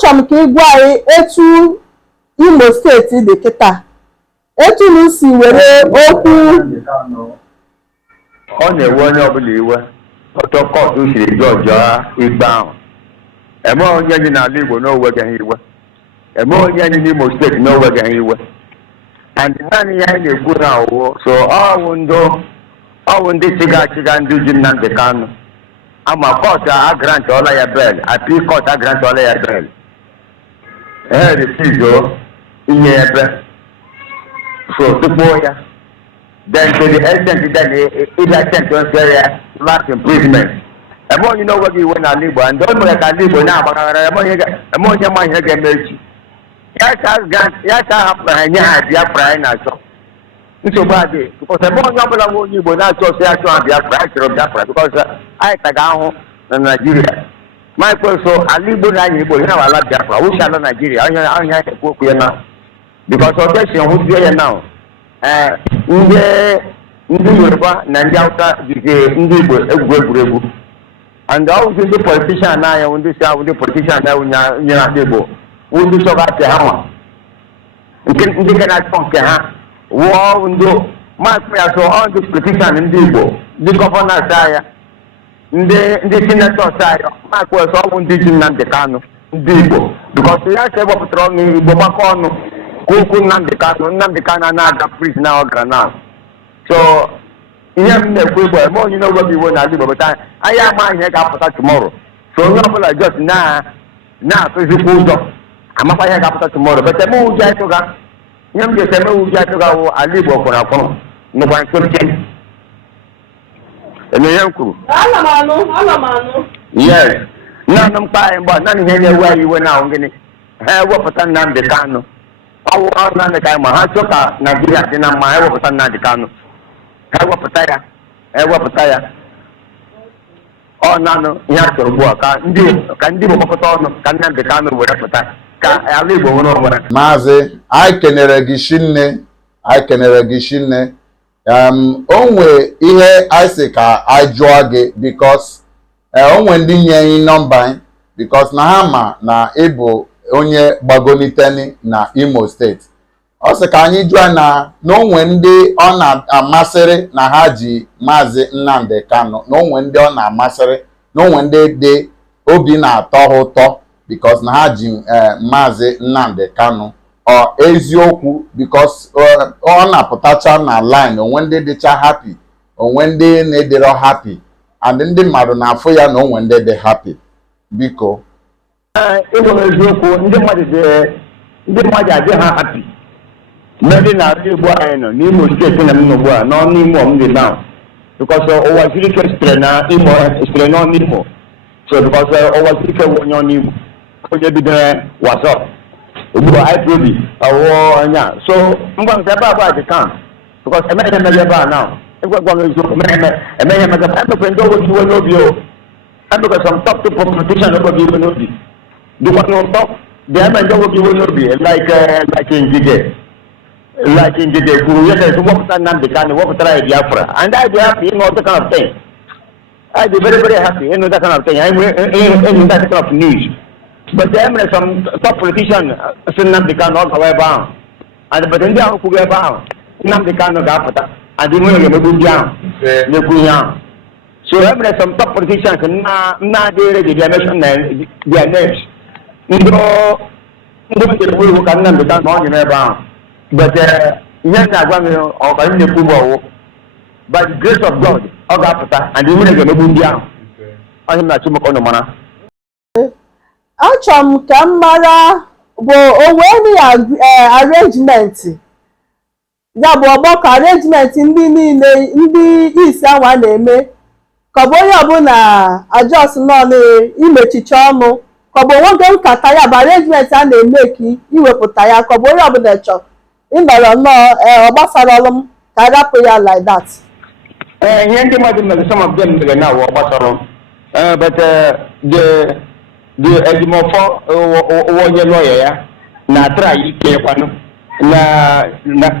achọrọ m ka ị gwa anyị etu Imo steeti dị kịta, etu na si were okwu ọ na-ewe onye ọbụla iwe ọtọ kọtụ siri jọjọ ikpe ahụ. Eme onye dị n'ala Igbo n'owegaghị iwe, eme onye dị n'Imo steeti n'owegaghị iwe. And naanị ya anyị na-ekwu na ọwụwa so ọwụ ndị chịga ndị ji Nnamdi Kanu ama kọtụ agrant ọla ya bel, appeal court agrant ọla ya bel, refizo inye ebe so tupu ya then to the extent that it attempt to say last imprisonment. Eme onye n'oweghị iwe n'ala Igbo ndị o mere ka ala Igbo na-agbaghara eme onye ma ihe ga-eme echi ya ka hapụrụ ha nye ha Biafra anyị na-achọ. Nsogbu adịghị because ebe onye ọbụla nwe onye Igbo na-achọ ọsọ ya chọọ Biafra, anyị chọrọ Biafra because anyị taga ahụ na Naịjirịa. Michael so ala Igbo na anyị Igbo ihe na ala Biafra wụchi ala Naịjirịa onye anyị ekwu okwu ya na because ọ ga-esi hụzie ya na ndị Yoruba na ndị Hausa jizi ndị Igbo egwuregwu and always ndị politician anyị ndị si ahụ ndị politician anyị nyere ndị Igbo ndị chọga ati ha nwa ndị ga na-achọ nke ha wụọ ndị maakụ ya so ọ ndị politician ndị Igbo ndị gọvanọs anyị ndị senatọs anyị maakụ ya so ọwụ ndị ji Nnamdi Kanu ndị Igbo because ya se wepụtara ọnụ Igbo gbakọ ọnụ okwu Nnamdi Kanu na-aga prison na ọ gara na so ihe m na-ekwu Igbo eme onye n'oweghị iwe n'ala Igbo bụta anyị ama ihe ga-apụta tomorrow so onye ọbụla just na-atụzikwa ụzọ amakwa ihe ga-apụta tomorrow but eme ụjọ achụga ihe m ga-ese eme ụjọ achụga wụ ala Igbo kwụrụ akwụrụ n'ụgba nsoche eme ihe m kwuru yes naanị mkpa anyị mgbe naanị ihe na-ewe anyị iwe na ahụ gịnị ha ewepụta Nnamdi Kanu ọwụ Nnamdi Kanu ma ha chọ ka Naịjirịa dị na mma ha ewepụta Nnamdi Kanu ewepụta ya ọ naanị ihe a chọrọ ugbu a ka ndị Igbo gbakọta ọnụ ka Nnamdi Kanu were pụta ka ala Igbo nwere onwe. Maazị anyị kenere gị shinne o nwee ihe anyị sị ka anyị jụọ gị bikos o nwee ndị nye anyị nọmba anyị bikos na ha ma na ịbụ onye gbagoniteni na Imo steeti. Ọ sị ka anyị jụọ na onwe ndị ọ na-amasịrị na ha ji Maazị Nnamdi Kanu, na onwe ndị ọ na-amasịrị, na onwe ndị dị obi na-atọ ha ụtọ because na ha ji Maazị Nnamdi Kanu ọ eziokwu because ọ na-apụtacha na line onwe ndị dịcha happy, onwe ndị na-edere happy and ndị mmadụ na-afụ ya na onwe ndị dị happy. Biko ịbụ eziokwu ndị mmadụ adị ha happy ndị na-atụ Igbo anyị nọ n'Imo steeti na m ugbu a n'ọnụ Imo m dị now because ụwa siri ike sitere na Imo sitere n'ọnụ Imo so because ụwa siri ike onye ọnụ Igbo onye bidoro WhatsApp ugbu a IPOB ọwụọ anya so ngwa nke ebe abụọ dị kan because emeghị emeghe ebe a now ịgwagwa m eziokwu emeghị emeghe emekwe ndị oweghị iwe n'obi o emekwe some top to politician oweghị iwe n'obi dịkwa n'ụtọ dị eme ndị oweghị iwe n'obi like Njide kwuru ya na-esi wepụta Nnamdi Kanu wepụtara ya Biafra and I be happy in all that kind of thing. I be very very happy in that kind of thing. In that kind of news. But there are some top politicians Nnamdi Kanu all the way down. And but in the house we down Nnamdi Kanu ga-apụta and the money go down. So there are some top politicians na dey ready to mention their names. Ndo ndị kwuru ka Nnamdi Kanu ọ dị n'ebe ahụ. But ihe na-agwa m ọkara na-ekwu bụ by the grace of God ọ ga-apụta and ihe na-emegbu ndị ahụ onye m na-achụ maka ọnụ mara. Achọrọ m ka m mara bụ onwe arrangement ya bụ ọgbakọ arrangement ndị niile ndị isi anwa na-eme ka ọ bụ onye ọbụla ajọs nọ imechiche ọnụ ka ọ bụ nwoke nkata ya bụ arrangement a na-eme ka iwepụta ya ka ọ bụ onye ọbụla chọrọ ịnọrọ nnọọ ọ gbasara ọrụ m ka a rapụ ya like that. Ihe ndị mmadụ mere some of them mere na ọ gbasara but the ejimọfọ onye lọya ya na-atara ike kwanụ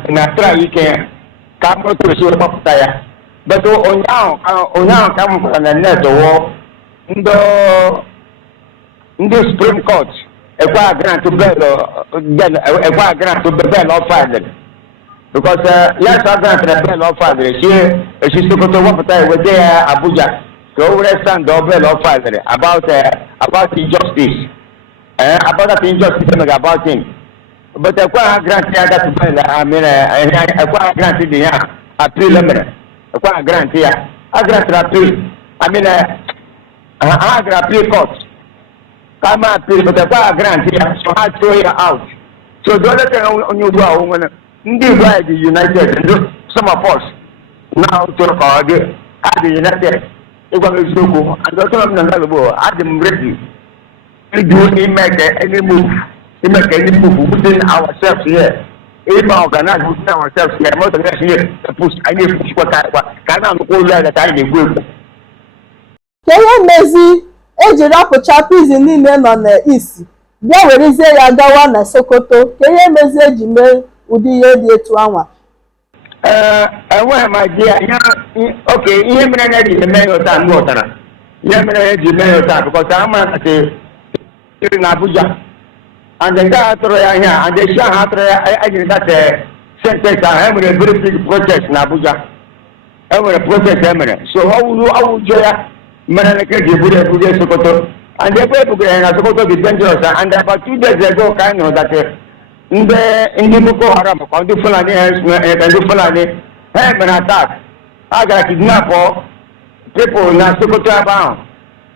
na-atara ike ka otu esi gbapụta ya but ụnyaahụ ka m hụrụ na net wụ ndị Supreme Court ekwa grant to bail ekwa grant to bail offered because yes grant the bail offered she Sokoto Wapata were there Abuja to understand the bail offered about injustice about that injustice about him but ekwa grant ya that bail I mean ekwa grant the appeal ekwa grant ya grant appeal I mean appeal court come appeal but ekwa grant ya so I throw it out so the other thing on you do the United some of us now to the United and the I'm ready to do any move within ourselves here. Even organize within ourselves here, most of us here push any push what can that I will. Kenya mezi ejiri apụcha prison niile nọ n'East bịa werezie ya gawa na Sokoto Kenya mezi eji mee ụdị ihe dị etu anwa enweghị m idea okay ihe mere na eji mee ya ụta mgbe ụtara ihe mere na eji mee ya ụta because ama na na Abuja and the guy atụrụ ya ihe and the sha ha atụrụ ya ejiri that sentence ahụ enwere very big protest na Abuja enwere protest emere so ọwụjọ ya mere na eji eburu Sokoto and ebe ebugara ya na Sokoto dị dangerous and about 2 days ago ka anyị nụrụ that ndị Boko Haram kwa ndị Fulani ha mere attack ha gara kidnap people na Sokoto ebe ahụ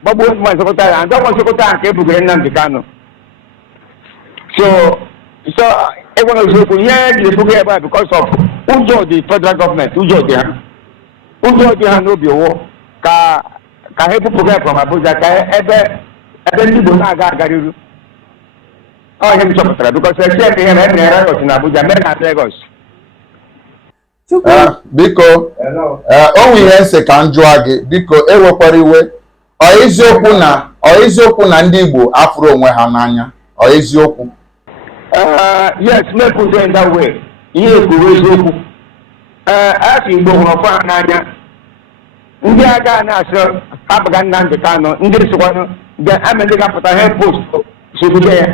gbagbuo ndị mmadụ Sokoto ya ndị ọgwụ Sokoto ahụ ka ebugara Nnamdi Kanu so enwere eziokwu ihe ji ebuga ebe a because of ụjọ dị federal government ụjọ dị ha n'obi owo ka ha ebupụga from Abuja ka ebe ndị Igbo na-aga agariru oh him chọpụtara because check ihe na emere Lagos na Abuja mere na Lagos biko onwe ihe nsị ka m jụọ gị biko ewekwara iwe ọ eziokwu na ndị Igbo afụrụ onwe ha n'anya ọ eziokwu yes make we go in that way ihe kwuru eziokwu afọ Igbo hụrụ ọkwa ha n'anya ndị agha na-asị abụga Nnamdi Kanu ndị sịkwanụ ga-eme ndị ga-apụta ha post sogbute ya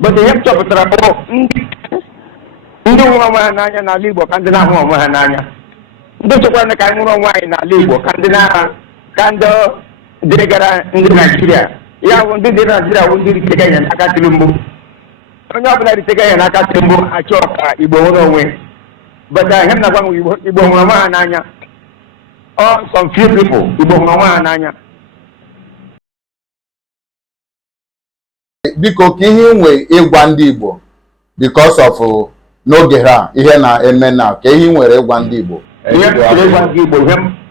but ihe m chọpụtara bụ ndị hụrụ onwe ha n'anya n'ala Igbo ka ndị na-ahụ onwe ha n'anya ndị chọkwara ka anyị hụrụ onwe anyị n'ala Igbo ka ndị dịrịgara ndị Naijiria ya bụ ndị dị Naijiria bụ ndị ritega ya n'aka Tinubu onye ọbụla ritega ya n'aka Tinubu achọ ka Igbo hụrụ onwe but ihe m na-agwa Igbo hụrụ onwe ha n'anya some few people Igbo hụrụ onwe ha n'anya biko ka ihe nwe ịgwa ndị Igbo because of n'oge ha ihe na-eme na ka ihe nwere ịgwa ndị Igbo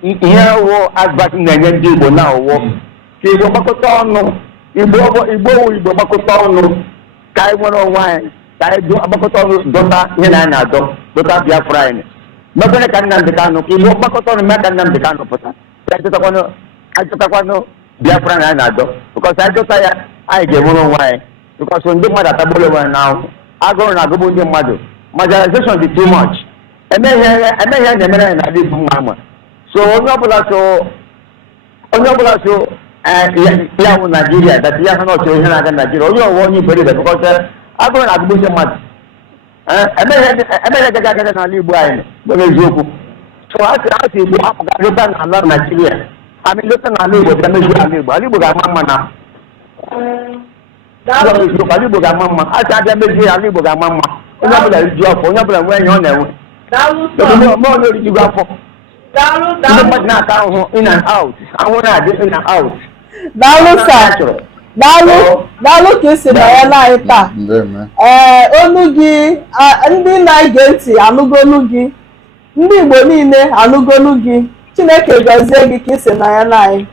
ihe wụ advice na-enye ndị Igbo na ọwụ ka Igbo gbakọta ọnụ Igbo gbakọta ọnụ ka anyị nwere onwe anyị ka anyị gbakọta ọnụ dọta ihe na anyị na-adọ dọta Biafra anyị mebere ka Nnamdi Kanu ka Igbo gbakọta ọnụ mee ka Nnamdi Kanu pụta ka achọtakwanụ Biafra na anyị na-adọ because anyị dọta ya anyị ga-enwere onwe anyị because ndị mmadụ atagbolo onwe na ahụ agụrụ na agụgbu ndị mmadụ marginalization dị too much emeghị ihe na-emere anyị n'ala Igbo nwa ama so onye ọbụla so ya wụ Naijiria dat ya ha n'ọchịrị ihe na-aga Naijiria onye ọwụwa onye iberibe because agụrụ na agụgbu ndị mmadụ emeghị agaghị agada n'ala Igbo anyị bụ eziokwu so asị Igbo apụga lụta n'ala Naijiria amị lụta n'ala Igbo bịa mezie ala Igbo ga-ama mma na ala Igbo ga-ama mma asị abịa mezie ala Igbo ga-ama mma onye ọbụla riju afọ onye ọbụla nwee ihe ọ na-enwe onye orijugo afọ ndị mmadụ na-ata ahụhụ in and out ahụhụ na-adị in and out daalụ sa daalụ ka isi na ya na anyị taa olu gị ndị na-ege ntị anụgo olu gị ndị Igbo niile anụgo olu gị Chineke gọzie gị ka isi na ya na anyị